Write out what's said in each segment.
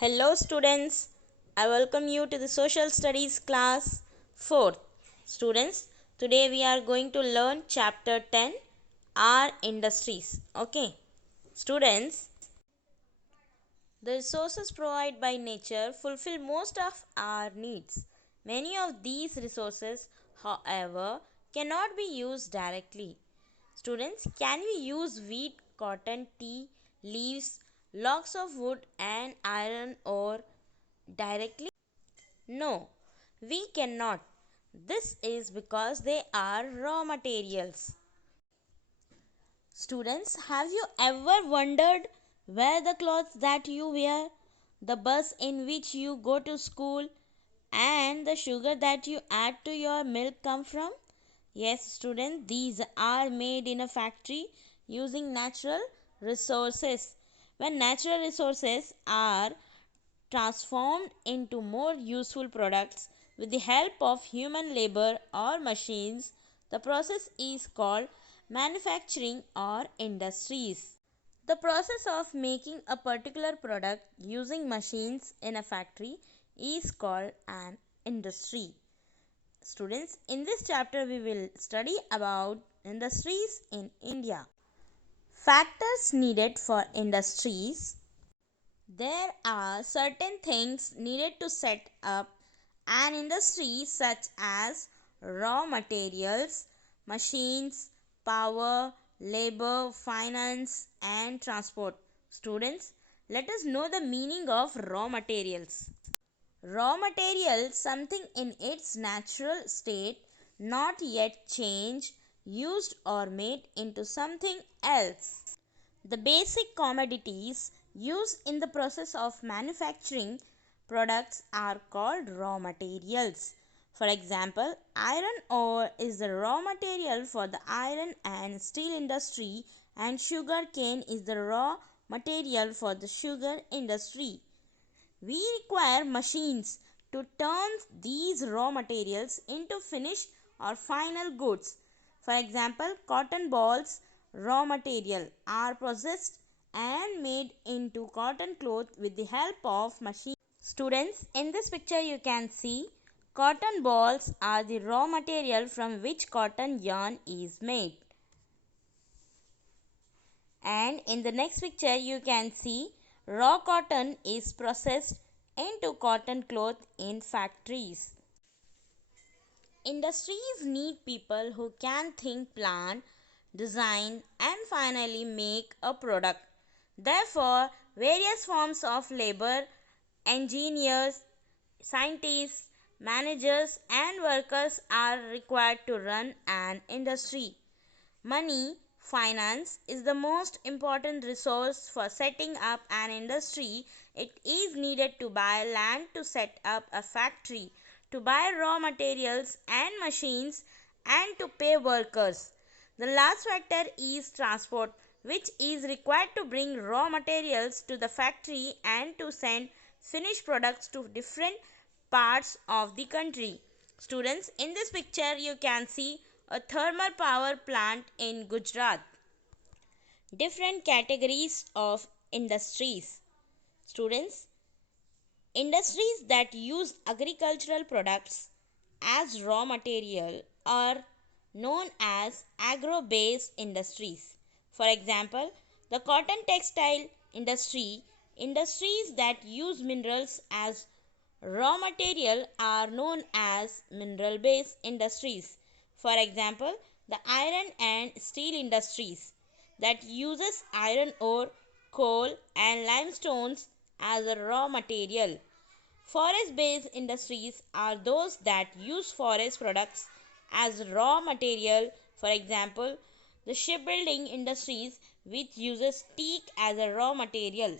Hello students, I welcome you to the Social Studies class 4th. Students, today we are going to learn chapter 10, our industries. Okay. Students, the resources provided by nature fulfill most of our needs. Many of these resources, however, cannot be used directly. Students, can we use wheat, cotton, tea, leaves, logs of wood and iron ore directly? No, we cannot. This is because they are raw materials. Students, have you ever wondered where the clothes that you wear, the bus in which you go to school, and the sugar that you add to your milk come from? Yes, students, these are made in a factory using natural resources. When natural resources are transformed into more useful products with the help of human labor or machines, the process is called manufacturing or industries. The process of making a particular product using machines in a factory is called an industry. Students, in this chapter we will study about industries in India. Factors needed for industries. There are certain things needed to set up an industry, such as raw materials, machines, power, labor, finance, and transport. Students, let us know the meaning of raw materials. Raw material, something in its natural state, not yet changed, used, or made into something else. The basic commodities used in the process of manufacturing products are called raw materials. For example, iron ore is the raw material for the iron and steel industry, and sugar cane is the raw material for the sugar industry. We require machines to turn these raw materials into finished or final goods. For example, cotton balls, raw material, are processed and made into cotton cloth with the help of machines. Students, in this picture you can see cotton balls are the raw material from which cotton yarn is made. And in the next picture you can see raw cotton is processed into cotton cloth in factories. Industries need people who can think, plan, design, and finally make a product. Therefore, various forms of labor, engineers, scientists, managers, and workers are required to run an industry. Money, finance, is the most important resource for setting up an industry. It is needed to buy land to set up a factory, to buy raw materials and machines, and to pay workers. The last factor is transport, which is required to bring raw materials to the factory and to send finished products to different parts of the country. Students, in this picture you can see a thermal power plant in Gujarat. Different categories of industries. Students, industries that use agricultural products as raw material are known as agro-based industries. For example, the cotton textile industry, industries that use minerals as raw material are known as mineral-based industries. For example, the iron and steel industries that uses iron ore, coal and limestones as a raw material. Forest-based industries are those that use forest products as raw material. For example, the shipbuilding industries which uses teak as a raw material.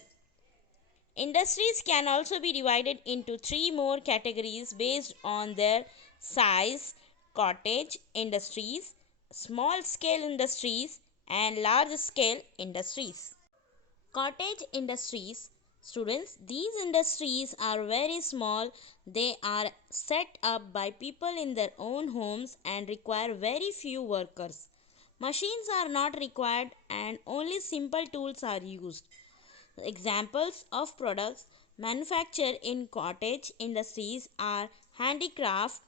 Industries can also be divided into three more categories based on their size: cottage industries, small scale industries, and large scale industries. Cottage industries. Students, these industries are very small. They are set up by people in their own homes and require very few workers. Machines are not required and only simple tools are used. Examples of products manufactured in cottage industries are handicraft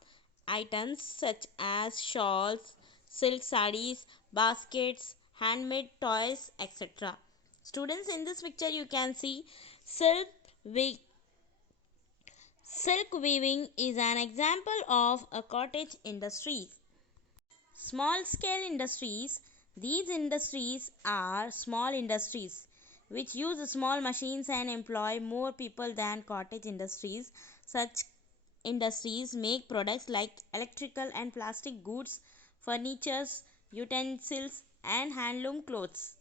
items such as shawls, silk sarees, baskets, handmade toys, etc. Students, in this picture you can see silk wi- silk weaving is an example of a cottage industry. Small scale industries. These industries are small industries which use small machines and employ more people than cottage industries. Such industries make products like electrical and plastic goods, furnitures, utensils, and handloom clothes.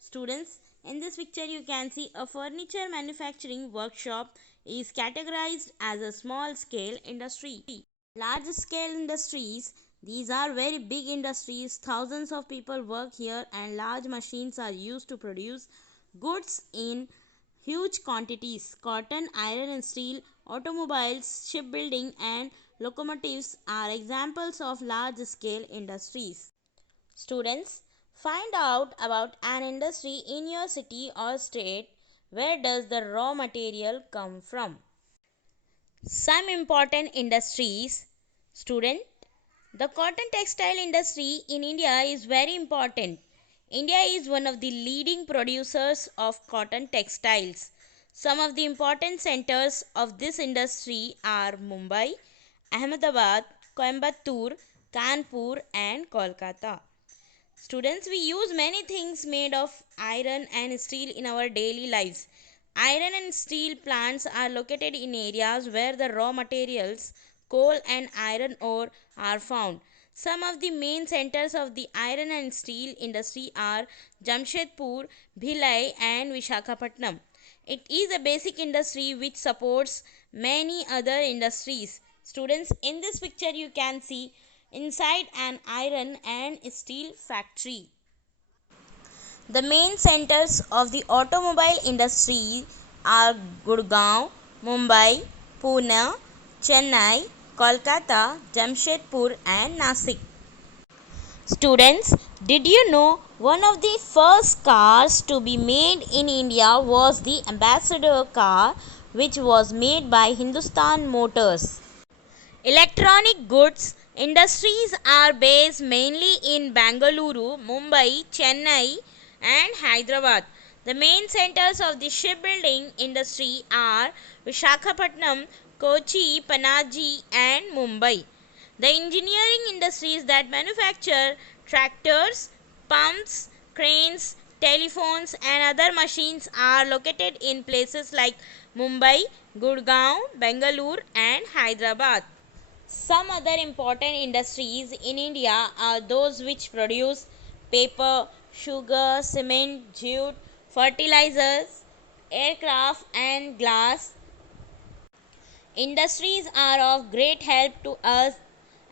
Students, in this picture you can see a furniture manufacturing workshop is categorized as a small scale industry. Large scale industries, these are very big industries. Thousands of people work here and large machines are used to produce goods in huge quantities. Cotton, iron and steel, automobiles, shipbuilding and locomotives are examples of large scale industries. Students, find out about an industry in your city or state. Where does the raw material come from? Some important industries. Student, the cotton textile industry in India is very important. India is one of the leading producers of cotton textiles. Some of the important centers of this industry are Mumbai, Ahmedabad, Coimbatore, Kanpur and Kolkata. Students, we use many things made of iron and steel in our daily lives. Iron and steel plants are located in areas where the raw materials, coal and iron ore, are found. Some of the main centers of the iron and steel industry are Jamshedpur, Bhilai, and Vishakhapatnam. It is a basic industry which supports many other industries. Students, in this picture you can see inside an iron and steel factory. The main centers of the automobile industry are Gurgaon, Mumbai, Pune, Chennai, Kolkata, Jamshedpur and Nasik. Students, did you know one of the first cars to be made in India was the Ambassador car, which was made by Hindustan Motors? Electronic goods industries are based mainly in Bangalore, Mumbai, Chennai, and Hyderabad. The main centers of the shipbuilding industry are Vishakhapatnam, Kochi, Panaji, and Mumbai. The engineering industries that manufacture tractors, pumps, cranes, telephones, and other machines are located in places like Mumbai, Gurgaon, Bangalore, and Hyderabad. Some other important industries in India are those which produce paper, sugar, cement, jute, fertilizers, aircraft, and glass. Industries are of great help to us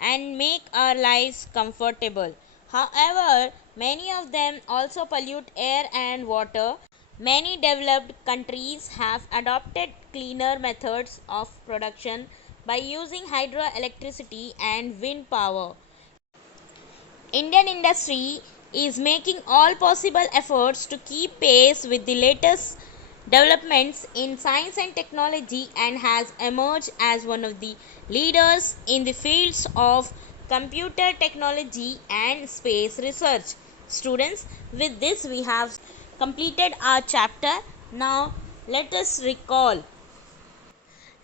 and make our lives comfortable. However, many of them also pollute air and water. Many developed countries have adopted cleaner methods of production by using hydroelectricity and wind power. Indian industry is making all possible efforts to keep pace with the latest developments in science and technology and has emerged as one of the leaders in the fields of computer technology and space research. Students, with this we have completed our chapter. Now let us recall.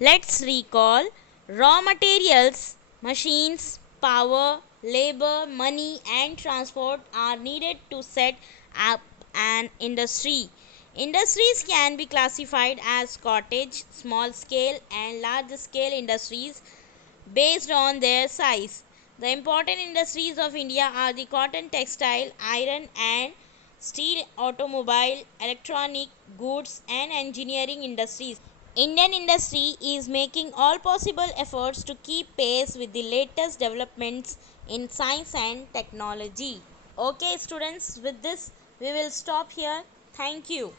Let's recall raw materials, machines, power, labor, money, and transport are needed to set up an industry. Industries can be classified as cottage, small scale, and large scale industries based on their size. The important industries of India are the cotton, textile, iron and steel, automobile, electronic, goods, and engineering industries. Indian industry is making all possible efforts to keep pace with the latest developments in science and technology. Okay, students, with this we will stop here. Thank you.